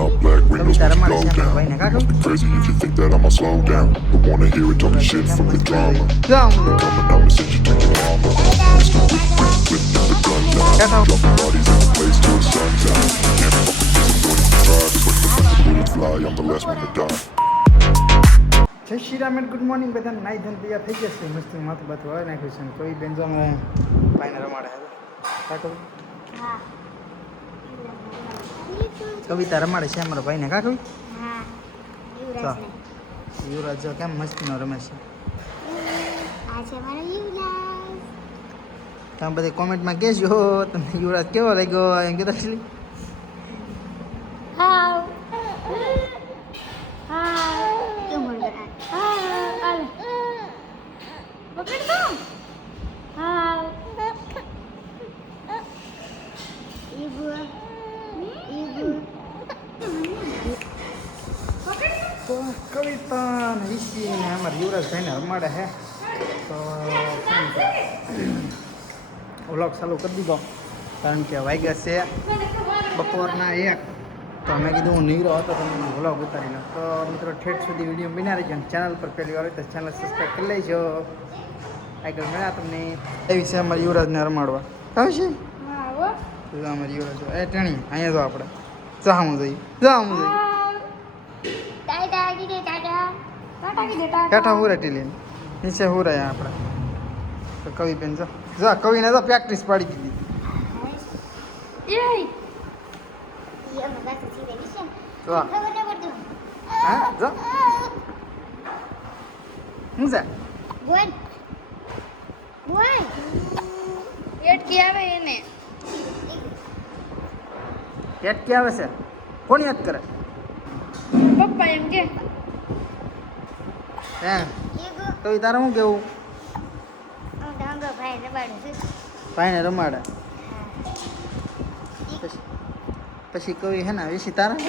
up, black windows Kavita when you રમાડે go છે down. ભાઈને કાઢું Crazy if you think that I'ma slow down. But wanna hear it talking shit from the drama. જાઉં Coming out and send you to your mama. Pistol whip, whip, whip, the guns out. Get out. Dropping bodies in the place till the sun's out. Can't fuck with this, I'm going to try. Just wait for the bullets fly, I'm the last one to die. Jai Shri Ram and good morning બધાને નાઈ ધન તૈયાર થઈ જશે મસ્ત માથું બાથું વાળી નાખ્યું છે ને કોઈ બેન જો અમે ભાઈને રમાડે હવે કાકો કવિતા રમાડે છે અમારા ભાઈને કા કવિ? યુવરાજ જો કેમ મસ્તીનો રમે છે. તમે બધી કોમેન્ટમાં કહેજો તમને યુવરાજ કેવો લાગ્યો એમ કીધું છે હાવ હાવ કેમ બોલ કરા હાવ હાલ પકડ તો હાવ ઈબુ ઈબુ તો કવિતા ને ઈસી અમારા યુવરાજભાઈને રમાડે છે તો વ્લોગ ચાલુ કરી દીધો. કારણ કે વાગ્યા છે બપોરના એક. તો મેં કીધું હું નીરો હતો તમે વ્લોગ ઉતારી તો મિત્રો ઠેઠ સુધી વીડિયો બિના રહી જાય ચેનલ પર પહેલી વાર તો ચેનલ સબસ્ક્રાઈબ કરી લેજો. આગળ મળ્યા તમને. એવી છે અમારા યુવરાજને રમાડવા. આવશે અમારી યુવરાજ એ ટેણી અહીંયા જો આપણે. જા હું જઈ જા હું જઈ કીધે ટાટા ટીલી નીચે હુરાયા આપણે? તો કવિ બેન જો જા કવિને તો પ્રેક્ટિસ પાડી દીધી. જો આ. ખબર ન પડતું હા જો. હું છે બોલ. બોલ. એટકી આવે એને. આવે છે. કોણ યાદ કરે? પપ્પા એમ કે. હે? કવિ તારે શું કેવું? ભાઈને રમાડે. પછી કવિ હે ને વિશી તારા? તો.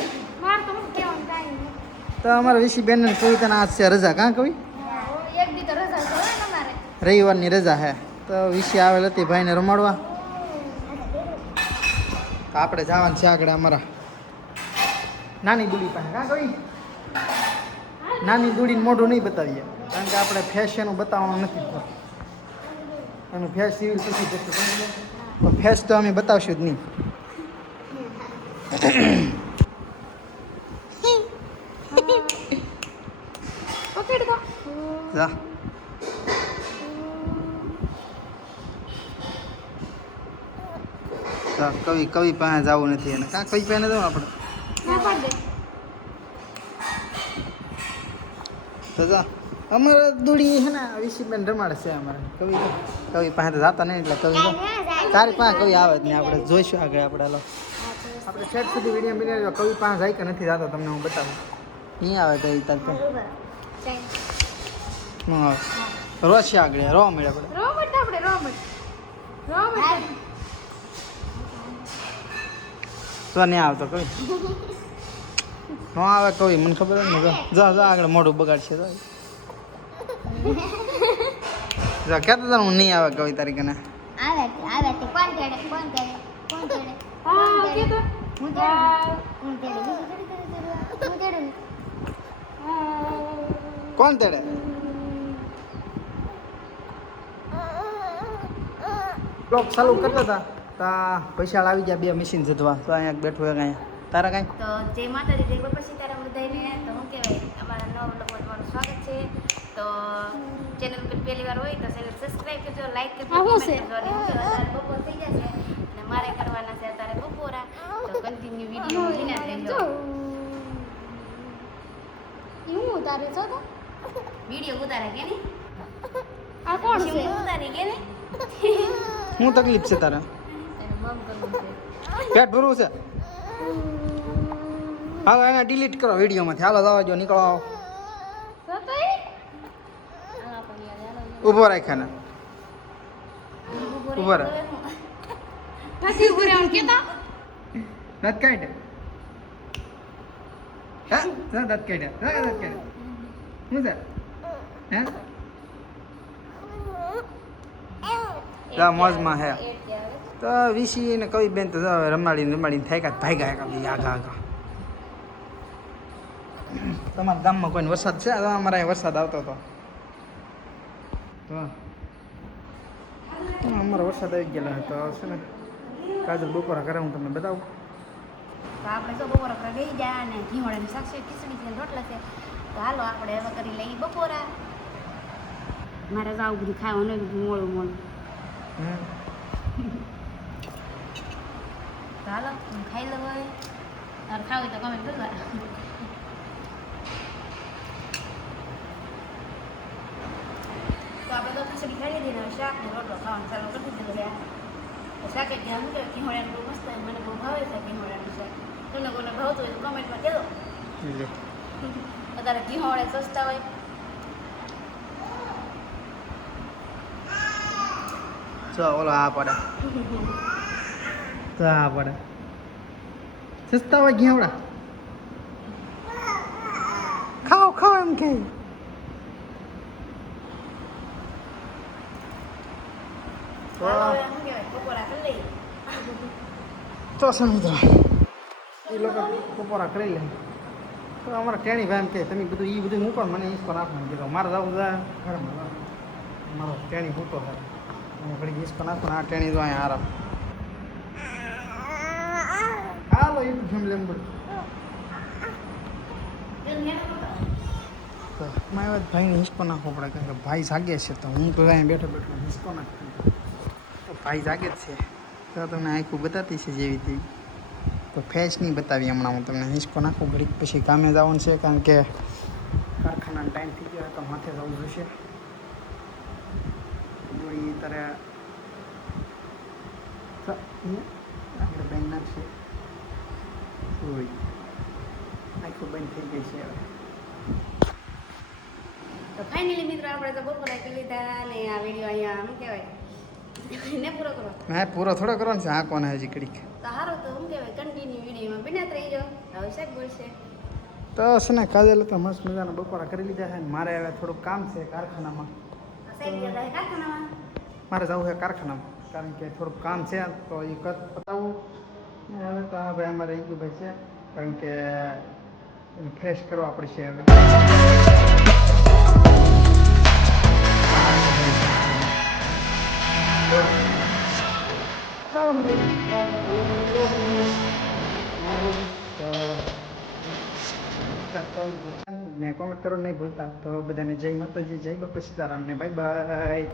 તો અમારા વિશી બેન ને કવિતાના આજ છે રજા કાં કવિ? રવિવારની રજા હે. તો વિશી આવેલ હતી ભાઈને રમાડવા. આપણે જવાનું છે આગળ અમારા. નાની દૂડી પાસે કાં કવિ? નાની દૂડીને મોઢું નહીં બતાવીએ. કારણ કે આપણે ફેસ એનું બતાવવાનું નથી એનું ફેસ સિવિલ પછી જશે તો ફેસ તો અમે બતાવશું જ નહીં. જા. કવિ કવિ પાસે જવું નથી એને. કાં કવિ પાસે જવું આપણે? તો જા અમારે દૂડી હે ને વિશીબેન રમાડે છે અમારે. કવિ કવિ પાસે તો જતા નહીં એટલે કવિ તારી પાસે કવિ આવે જ નહીં આપણે જોઈશું આગળ આપણે હાલો. આપણે છેક સુધી વીડિયો બની કવિ પાસે જાય કે નથી જતો તમને હું બતાવું. નહીં આવે કવિ તાર તો. ન આવે. રોજ છે આગળ રો મળે આપણે. રોબોટ આપણે રોબોટ રોબોટ તો નહીં આવતો કવિ. ન આવે કવિ મને ખબર જ નહીં જા જા આગળ મોઢું બગાડશે તો જા કહેતો હતો હું નહીં આવે કવિ તારીખ ને આવે આવે તે કોણ તેડે કોણ તેડે કોણ તેડે હા કે હું તેડું હું. તેડું હું તેડું કોણ તેડે? બ્લોક ચાલુ કરતા હતા. તા પૈસા આવી ગયા બે મશીન જધવા તો અહીંયા બેઠું એક અહીંયા. તારા કાંઈ? તો જય માતાજી જય બાપા સીતારામ બધાને તો હું કહેવાય અમારા નવ બ્લોગમાં તમારું સ્વાગત છે. તો ચેનલ પર પહેલી વાર હોય તો ચેનલ સબસ્ક્રાઇબ કરજો લાઈક કરજો છે? કરજો અને બપોર થઈ જશે અને મારે કરવાના છે અત્યારે બપોરા. તો કન્ટિન્યુ વીડિયો જોઈને રહેજો. હું ઉતારે છો તો? વીડિયો ઉતારે કે નહીં? આ કોણ છે? હું ઉતારી કે નહીં? હું તકલીફ છે તારે? પેટ ભરવું છે? હાલો એને ડિલીટ કરો વિડીયોમાંથી હાલો જવા જો નીકળો આવો. ઊભો ઊભો રાખ્યા ને રહેવાનું કેતા? દાંત કાઢે. હા દાંત કાઢ્યા દાંત શું છે? હે? મોજમાં હે. તો વીસી ને કવિ બેન તો રમાડીને રમાડીને થાય કાંઈ ભાગ્યા કાંઈ આગા આગા. તમારા ગામમાં કોઈને વરસાદ છે? તો અમારે અહીં વરસાદ આવતો હતો. તો અમારો વરસાદ આવી ગયેલો તો છે ને કાજલ બપોરા કરે હું તમને બતાવું. તો આપણે તો બપોરા પર ગઈ ગયા અને ઘીવડાની શાક છે ખીચડી છે રોટલા છે. તો હાલો આપણે હવે કરી લઈએ બપોરા. મારે તો આવું બધું ખાવાનું બધું મોડું મોડું. તો હાલો હું ખાઈ લઉં હવે. તારે ખાવું તો કમેન્ટ કરજો તો આપણે તો ખીચડી ખાઈ લીધી ને હવે શાક ને રોટલો ખાવાનું ચાલુ કરી દીધું તો શાકે ધ્યાન મૂકે ઘીવડાનું બહુ મસ્ત. મને બહુ ભાવે છે ઘીવડાનું શાક તમને કોઈને ભાવતું હોય તો કમેન્ટમાં કહેજો. વધારે ઘીહોળે સસ્તા હોય. જો ઓલો આ પડે. તો આ પડે. સસ્તા હોય ઘેવડા ખાઓ ખાઓ એમ કે. તો સમુદ્ર એ લોકો બપોરા કરી લે. તો અમારા ટેણી ભાઈ એમ કે, તમે બધું એ બધું મૂકો પણ મને ઈસકો નાખવાનું કીધું મારે જવું ઘરમાં મારો ટેણી હૂતો છે હું ઘડી ઈસકો નાખો ને આ ટેણી તો અહીંયા આરામ હાલો એ ફેમિલી એમ બધું તો મારા ભાઈને હિસકો નાખવો પડે, કારણ કે ભાઈ જાગે છે, તો હું તો અહીંયા બેઠો બેઠો હિસકો નાખતો તો ભાઈ જાગે જ છે. તો તમને આખું બતાતી છે જેવી તેવી. તો ફેસ નહીં બતાવી હમણાં હું તમને હિંચકો નાખું, ઘડીક પછી કામે જવાનું છે, કારણ કે કારખાનાનો ટાઈમ થઈ ગયો તો માથે જવું જોઈશે વળી તારે આપણે બેન નાખશે. આખું બંધ થઈ ગઈ છે હવે. તો ફાઇનલી મિત્રો આપણે તો બપોરા કરી લીધા અને આ વીડિયો અહીંયા શું કહેવાય? ને પૂરો કરો. હા પૂરો થોડો કરો ને આ કોને હજી કડીક તારો સારું તો હું કહેવાય કન્ટિન્યુ વિડીયોમાં બિના રહી જાઓ. હવે શાક બોલશે. તો છે ને કાજલ તો મસ્ત મજાના બપોરા કરી લીધા છે મારે હવે થોડુંક કામ છે કારખાનામાં. મારે જવું છે કારખાનામાં કારણ કે થોડુંક કામ છે તો એ કદ પતાવું હવે તો હા ભાઈ અમારે ભાઈ છે કારણ કે ફ્રેશ કરવા પડશે હવે. ને કોમેન્ટ કરો નહીં ભૂલતા તો બધાને જય માતાજી જય બાપા સીતારામ ને બાય બાય